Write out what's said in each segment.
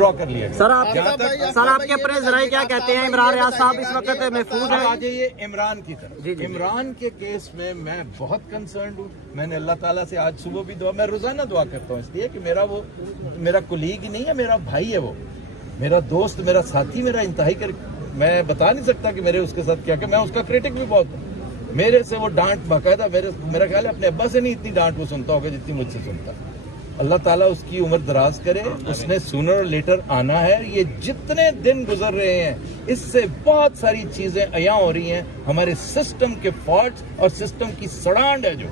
ودرا کر لیا سر آپ کے اپنے ذرائع کیا کہتے ہیں؟ عمران ریاض صاحب اس وقت محفوظ ہیں؟ آ جائیے عمران کی طرف. عمران کے کیس میں بہت کنسرنڈ ہوں. میں نے اللہ تعالیٰ سے آج صبح بھی دعا، میں روزانہ دعا کرتا ہوں اس لیے کہ میرا کولیگ ہی نہیں ہے، میرا بھائی ہے، وہ میرا دوست، میرا ساتھی، میرا انتہائی میں بتا نہیں سکتا کہ میرے اس کے ساتھ کیا کہ میں اس کا کرٹک بھی بہت ہوں. میرے سے وہ ڈانٹ باقاعدہ میرا خیال ہے اپنے ابا سے نہیں اتنی ڈانٹ وہ سنتا ہوگا جتنی مجھ سے سنتا. اللہ تعالیٰ اس کی عمر دراز کرے. اس نے سونر اور لیٹر آنا ہے. یہ جتنے دن گزر رہے ہیں اس سے بہت ساری چیزیں عیاں ہو رہی ہیں. ہمارے سسٹم کے فالٹس اور سسٹم کی سڑانڈ ہے جو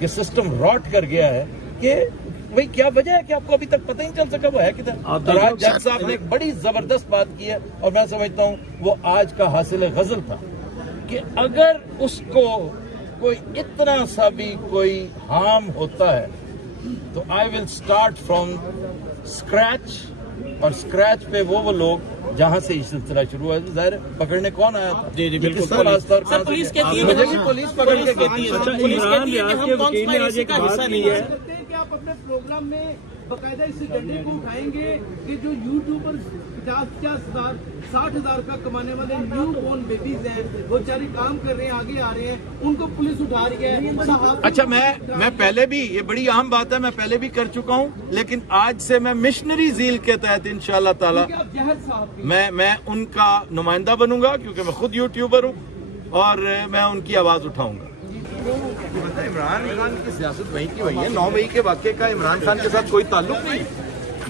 یہ سسٹم راٹ کر گیا ہے کہ بھئی کیا وجہ ہے کہ آپ کو ابھی تک پتہ ہی نہیں چل سکا وہ ہے کدھر. اور آج جج صاحب نے ایک بڑی زبردست بات کی ہے اور میں سمجھتا ہوں وہ آج کا حاصل غزل تھا کہ اگر اس کو کوئی اتنا سا بھی کوئی ہارم ہوتا ہے تو آئی ول اسٹارٹ فرام اسکریچ. اور اسکریچ پہ وہ لوگ جہاں سے یہ سلسلہ شروع ہوا. ظاہر پکڑنے کون آیا تھا؟ جی بالکل. پولیس کہتی ہے پولیس پکڑ کے کہتی ہے کہ آپ اپنے پروگرام میں باقاعدہ اس ایجنڈے کو اٹھائیں گے کہ جو یوٹیوبر 50,000 60,000 روپیہ کمانے والے نیو بورن بیبیز ہیں وہ بیچارے کام کر رہے ہیں، آگے آ رہے ہیں، ان کو پولیس اٹھا رہی ہے. اچھا میں پہلے بھی، یہ بڑی اہم بات ہے، میں پہلے بھی کر چکا ہوں لیکن آج سے میں مشنری زیل کے تحت انشاءاللہ تعالی میں ان کا نمائندہ بنوں گا کیونکہ میں خود یوٹیوبر ہوں اور میں ان کی آواز اٹھاؤں گا. عمران خان کی سیاست وہی کی وہی ہے. 9 مئی کے واقعے کا عمران خان کے ساتھ کوئی تعلق نہیں.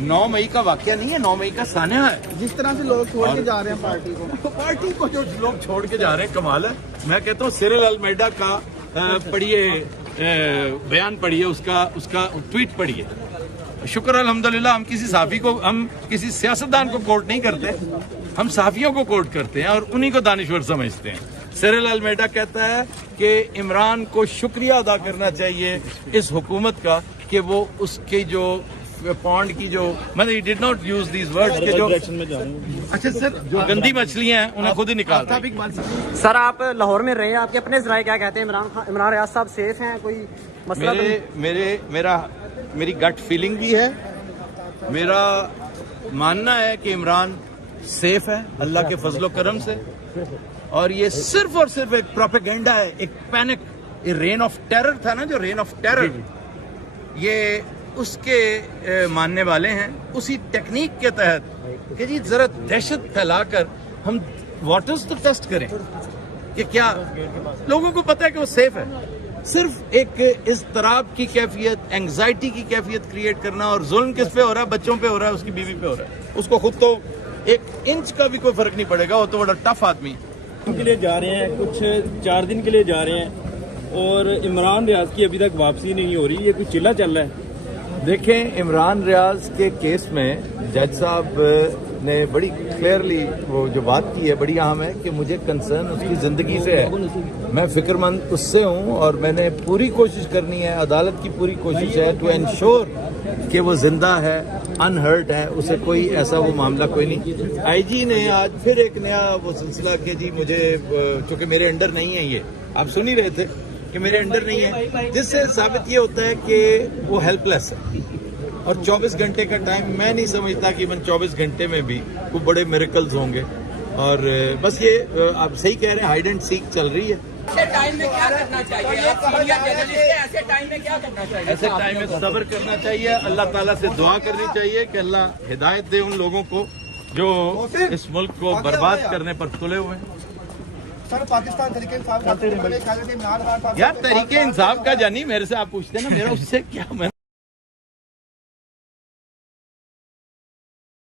9 مئی کا واقعہ نہیں ہے، 9 مئی کا سانحہ ہے. جس طرح سے لوگ چھوڑ کے جا رہے ہیں پارٹی کو جو لوگ چھوڑ کے جا رہے ہیں کمال ہے. میں کہتا ہوں سیرل المیڈا کا پڑھیے، بیان پڑھیے، اس کا ٹویٹ پڑھیے. شکر الحمدللہ ہم کسی صحافی کو، ہم کسی سیاستدان کو کوٹ نہیں کرتے، ہم صحافیوں کو کوٹ کرتے ہیں اور انہی کو دانشور سمجھتے ہیں. سیرل المیڈا کہتا ہے کہ عمران کو شکریہ ادا کرنا چاہیے اس حکومت کا کہ وہ اس کی جو پونڈ کی جو مطلب did not use these word کہ جو اچھا سر جو گندی مچھلیاں ہیں انہیں خود ہی نکالتا. سر آپ لاہور میں رہے، آپ کے اپنے ذرائع کیا کہتے ہیں؟ عمران ریاض صاحب سیف ہیں؟ کوئی مسئلہ؟ میری گٹ فیلنگ بھی ہے. میرا ماننا ہے کہ عمران سیف ہے اللہ کے فضل و کرم سے. اور یہ صرف اور صرف ایک پروپیگنڈا ہے، ایک پینک. یہ رین آف ٹیرر تھا نا، جو رین آف ٹیرر، یہ اس کے ماننے والے ہیں اسی ٹیکنیک کے تحت کہ جی ذرا دہشت پھیلا کر ہم واٹرز تو ٹیسٹ کریں کہ کیا لوگوں کو پتہ ہے کہ وہ سیف ہے. صرف ایک اضطراب کی کیفیت، اینگزائٹی کی کیفیت کریٹ کرنا. اور ظلم کس پہ ہو رہا ہے؟ بچوں پہ ہو رہا ہے، اس کی بیوی پہ ہو رہا ہے. اس کو خود تو 1 انچ کا بھی کوئی فرق نہیں پڑے گا، وہ تو بڑا ٹف آدمی. کے لیے جا رہے ہیں، کچھ 4 دن کے لیے جا رہے ہیں اور عمران ریاض کی ابھی تک واپسی نہیں ہو رہی. یہ کوئی چلا چل رہا ہے؟ دیکھیں عمران ریاض کے کیس میں جج صاحب نے بڑی کلیئرلی وہ جو بات کی ہے بڑی اہم ہے کہ مجھے کنسرن اس کی زندگی سے ہے. میں فکر مند اس سے ہوں اور میں نے پوری کوشش کرنی ہے، عدالت کی پوری کوشش ہے ٹو انشور کہ وہ زندہ ہے، انہرٹ ہے، اسے کوئی ایسا وہ معاملہ کوئی نہیں. آئی جی نے آج پھر ایک نیا وہ سلسلہ کہ جی مجھے چونکہ میرے انڈر نہیں ہے، یہ آپ سن ہی رہے تھے کہ میرے انڈر نہیں ہے، جس سے ثابت یہ ہوتا ہے کہ وہ ہیلپ لیس ہے. اور 24 گھنٹے کا ٹائم میں نہیں سمجھتا کہ 24 گھنٹے میں بھی کوئی بڑے میریکلز ہوں گے. اور بس یہ آپ صحیح کہہ رہے ہیں، ہائیڈ اینڈ سیک چل رہی ہے. ایسے ٹائم میں کیا کرنا چاہیے؟ ایسے ٹائم میں کیا کرنا چاہیے؟ ایسے ٹائم میں صبر کرنا چاہیے، اللہ تعالیٰ سے دعا کرنی چاہیے کہ اللہ ہدایت دے ان لوگوں کو جو اس ملک کو برباد کرنے پر تلے ہوئے ہیں. سر پاکستان تحریک انصاف یار تحریک انصاف کا جانی میرے سے آپ پوچھتے ہیں نا، میرا اس سے کیا